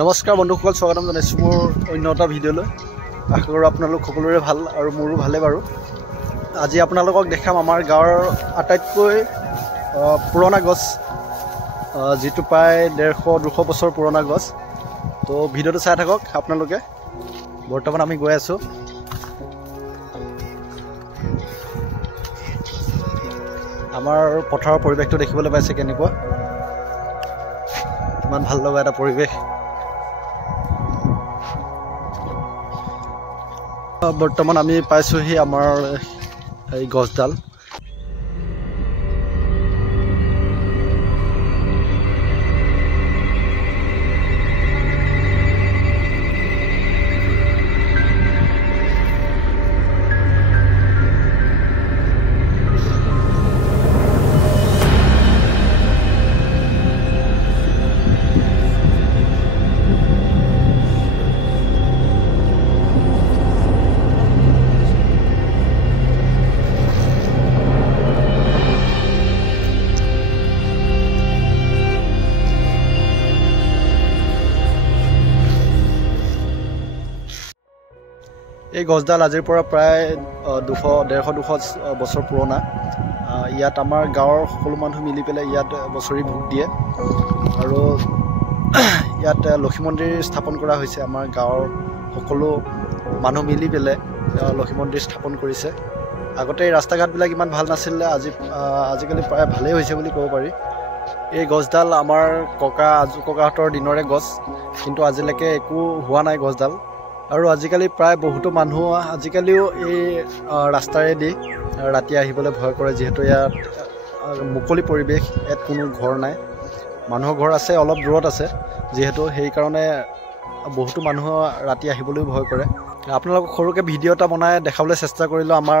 নমস্কাৰ বন্ধুসকল, স্বাগতম জনাইছোঁ মোৰ অন্য এটা ভিডিঅ'লৈ। আশা কৰোঁ আপোনালোক সকলোৰে ভাল আৰু মোৰো ভালে বাৰু। আজি আপোনালোকক দেখাম আমাৰ গাঁৱৰ আটাইতকৈ পুৰণা গছ, যিটো প্ৰায় 150-200 বছৰ পুৰণা গছ। তো ভিডিঅ'টো চাই থাকক আপোনালোকে। বৰ্তমান আমি গৈ আছোঁ। আমাৰ পথাৰৰ পৰিৱেশটো দেখিবলৈ পাইছে কেনেকুৱা, ইমান ভাল লগা এটা পৰিৱেশ। বৰ্তমান আমি পাইছোঁহি আমাৰ এই গছডাল। এই গছডাল আজিৰ পৰা প্ৰায় 150-200 বছৰ পুৰণা। ইয়াত আমাৰ গাঁৱৰ সকলো মানুহ মিলি পেলাই ইয়াত বছৰি ভোগ দিয়ে আৰু ইয়াত লক্ষী মন্দিৰ স্থাপন কৰা হৈছে। আমাৰ গাঁৱৰ সকলো মানুহ মিলি পেলাই লক্ষী মন্দিৰ স্থাপন কৰিছে। আগতে এই ৰাস্তা ঘাটবিলাক ইমান ভাল নাছিলে, আজিকালি প্ৰায় ভালেই হৈছে বুলি ক'ব পাৰি। এই গছডাল আমাৰ আজু ককাহঁতৰ দিনৰে গছ, কিন্তু আজিলৈকে একো হোৱা নাই গছডাল। আৰু আজিকালি প্ৰায় বহুতো মানুহ আজিকালিও এই ৰাস্তাৰেদি ৰাতি আহিবলৈ ভয় কৰে, যিহেতু ইয়াত মুকলি পৰিৱেশ, ইয়াত কোনো ঘৰ নাই। মানুহৰ ঘৰ আছে অলপ দূৰত আছে, যিহেতু সেইকাৰণে বহুতো মানুহ ৰাতি আহিবলৈও ভয় কৰে। আপোনালোকক সৰুকৈ ভিডিঅ' এটা বনাই দেখাবলৈ চেষ্টা কৰিলোঁ আমাৰ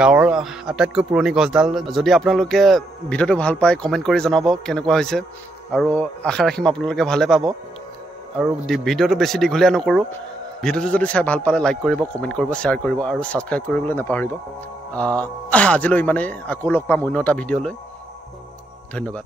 গাঁৱৰ আটাইতকৈ পুৰণি গছডাল। যদি আপোনালোকে ভিডিঅ'টো ভাল পায় কমেণ্ট কৰি জনাব কেনেকুৱা হৈছে, আৰু আশা ৰাখিম আপোনালোকে ভালে পাব। আৰু ভিডিঅ'টো বেছি দীঘলীয়া নকৰোঁ। ভিডিঅ'টো যদি চাই ভাল পালে লাইক কৰিব, কমেণ্ট কৰিব, শ্বেয়াৰ কৰিব আৰু ছাবস্ক্ৰাইব কৰিবলৈ নাপাহৰিব। আজিলৈ ইমানেই। আকৌ লগ পাম অন্য এটা ভিডিঅ'লৈ। ধন্যবাদ।